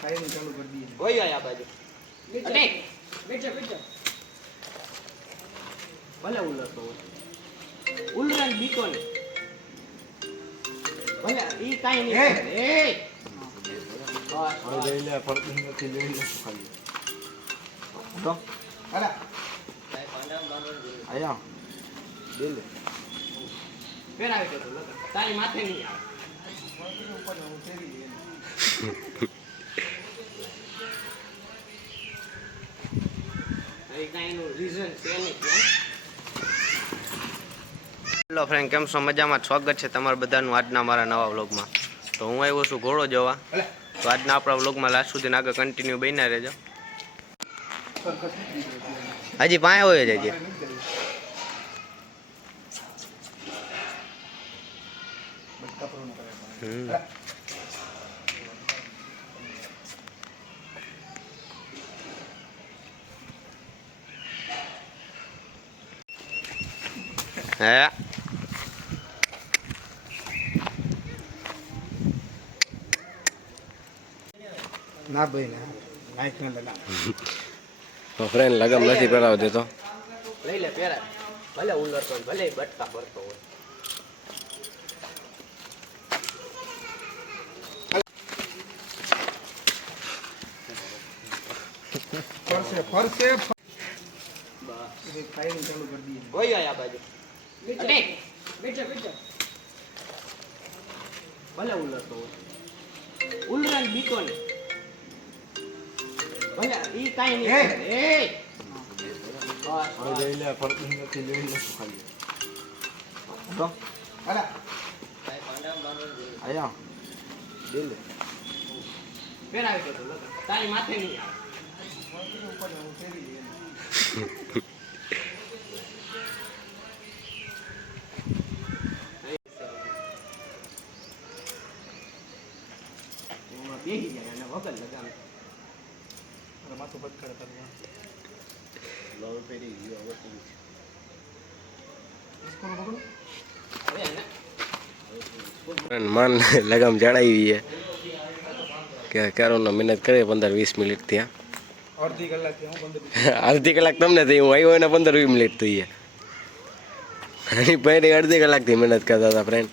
fire चालू कर दिए वही आया बाजू अरे બેઠો બેઠો ભલે ઉલર તો ઉલરન બીકો ને ભલે ઈ કાઈ નહીં એ और ले ले फर्क नहीं ले ले खाली तो अरे आया ले ले ફેર આવી ગયો તો તારી માથે નહીં આવે ऊपर उठेगी એ કાઈનું રીઝન છે નહીં હેલો ફ્રેન્ડ કેમ છો મજામાં સ્વાગત છે તમારા બધાનું આજના મારા નવા વ્લોગમાં તો હું આવ્યો છું ઘોડો જોવા તો આજના આપણા વ્લોગમાં લાસ્ટ સુધી આગળ કન્ટિન્યુ બન્યા રહેજો હજી પાંચ હોય જ હજી હે ना भाई ना नाइट ना लगा તો ફ્રેન્ડ લગમ નથી પહેરાવ દેતો લઈ લે પેરા ભલે ઉલરતો ભલે બટકા ભરતો હોય फर्स्ट फायर चालू कर दिए वही आया बाजू अरे બેઠો બેઠો ભલે ઉલરતો હોય ઉલરન બીકો ને ભલે ઈ કાઈ નહીં એ और ले ले फर्क नहीं ले ले खाली तो अरे आया ले ले ફેર આવી ગયો તો તારી માથે નહીં આવે ऊपर उठेगी બેહી જાય અને વગર લગાવે अरे माथो बंद कर करवा इसको पकड़ो હવે એને ફ્રેન્ડ માન લગમ ચડાવી છે કે કારોનો મહેનત કરે 15-20 મિનિટ ત્યાં अर्धी कलाक के हूं बंद અડધી કલાક તમને થઈ હું આવ્યો એને 15-20 મિનિટ થઈ એની પહેલી અડધી કલાકથી મહેનત કરતા હતા ફ્રેન્ડ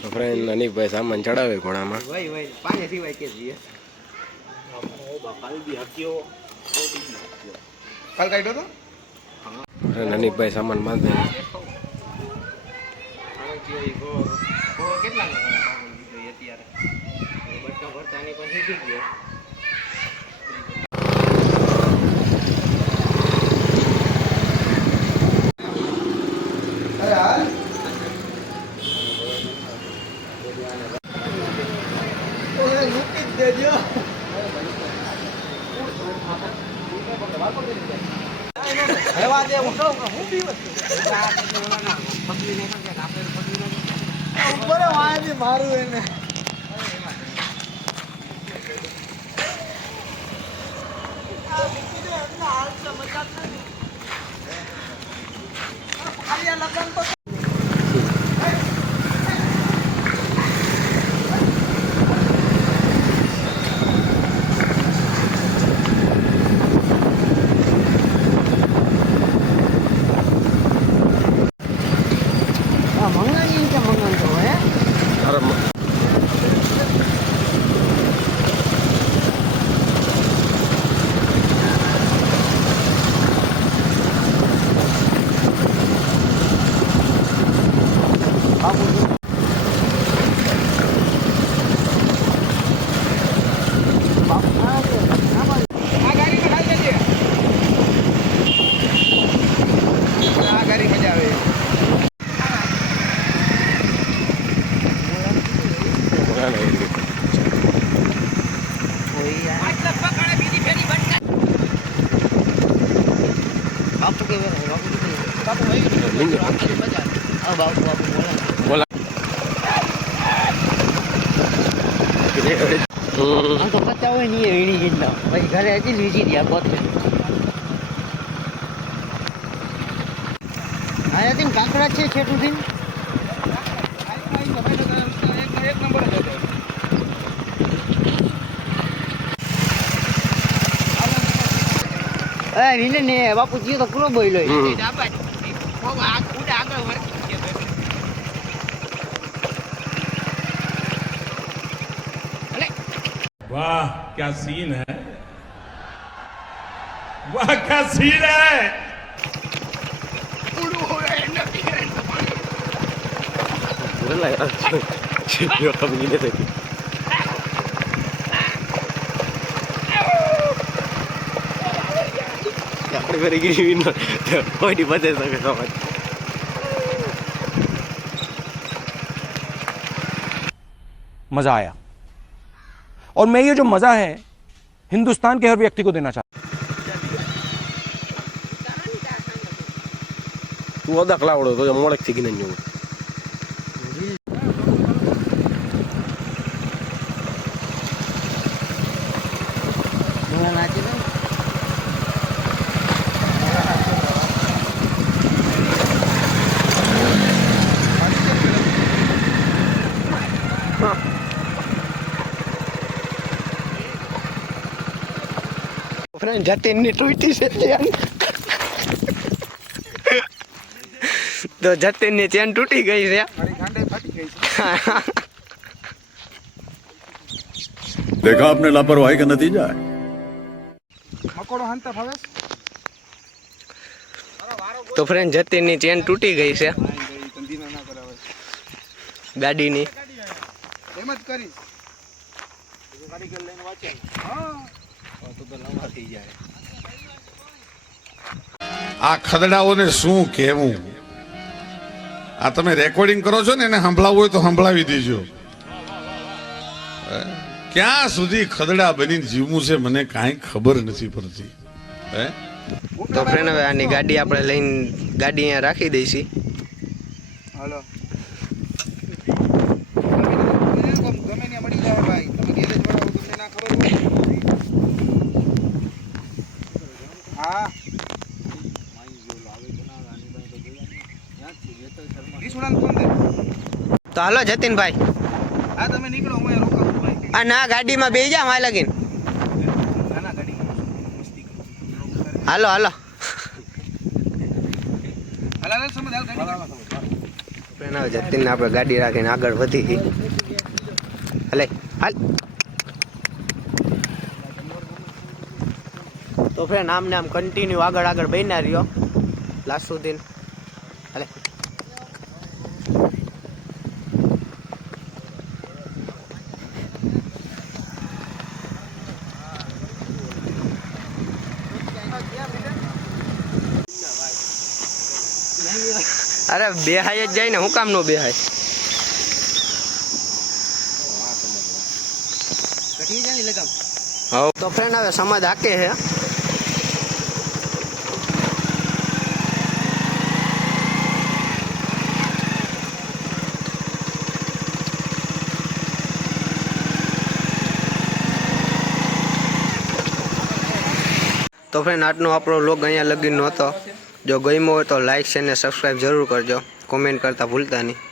તો ફ્રેન્ડ અનિકભાઈ સામાન ચડાવે ઘોડામાં વઈ વઈ પાણી સિવાય કે જીએ कल काटो तो ફ્રેન્ડ અનિકભાઈ સામાન બાંધે કેટલા અત્યારે બટકા ભરતાની પણ શીખી ગયો अरे यार ओए रुक दे दियो हेवा दे હું બી ઉપર વાંધી મારું એને બોલા આ તો પચાવ હોય નહીં વીણી ગીરના પછી ઘરે હતી લીજી રહ્યા પોતે આયા તેમ કાંકરા છે છેટું થી એક નંબર હા વિને ને બાપુ જીઓ તો પૂરો બોલ્યો वाह क्या सीन है वाह क्या सीन है આપણે ફરી ગઈ વિનો કોઈ બચે શકે સમાજ मजा आया और मैं ये जो मजा है हिंदुस्तान के हर व्यक्ति को देना चाहता તું અદા કલાવડો તો મોડેક થી ગીને જવું ફ્રેન્ડ જતીનની તૂટી છે ચેન તો જતીનની ચેન તૂટી ગઈ છે देखा आपने लापरवाही का नतीजा है તો ફ્રેન્ડ જતીનની ચેન તૂટી ગઈ છે ગાડીની એમ જ કરીશ ગાડી કર લઈને વાંચે હા તો લાંબા થઈ જાય આ ખદડાઓને શું કહેવું આ તમે રેકોર્ડિંગ કરો છો ને એને સંભળાવવું હોય તો સંભળાવી દેજો ક્યાં સુધી ખદડા બનીને જીવવું છે મને કાંઈ ખબર નથી પડતી હે તો ફ્રેન્ડ હવે આની ગાડી આપણે લઈને ગાડી અહીંયા રાખી દઈશી હાલો ગમે ને મળી જાય ભાઈ તમે ગેરેજ વાળા તમને ના ખબર હોય હા તો હાલો જતીનભાઈ હા તમે નીકળો હું રોકાઉં ભાઈ આ ના ગાડીમાં બેસી જા માય લગીન નાના ગાડી મસ્તી હાલો હાલો હાલ સમજ હાલ ગાડી ફ્રેન્ડ હવે જતીનને આપણે ગાડી રાખીને આગળ વધી ગઈ હલે હાલ તો ફ્રેન્ડ આમને આમ કન્ટિન્યુ આગળ આગળ બન્યા રહ્યો લાસ્ટ સુધી હલે અરે બેહાય જ જાય ને હું કામ નો બેહાય હા તો ફ્રેન્ડ હવે સમાજ હાકે છે તો ફ્રેન્ડ આજનો આપણો વ્લોગ અહીંયા લગીનો હતો જો ગમ્યો હોય તો લાઈક છે અને સબસ્ક્રાઈબ જરૂર કરજો કોમેન્ટ કરતા ભૂલતા નહીં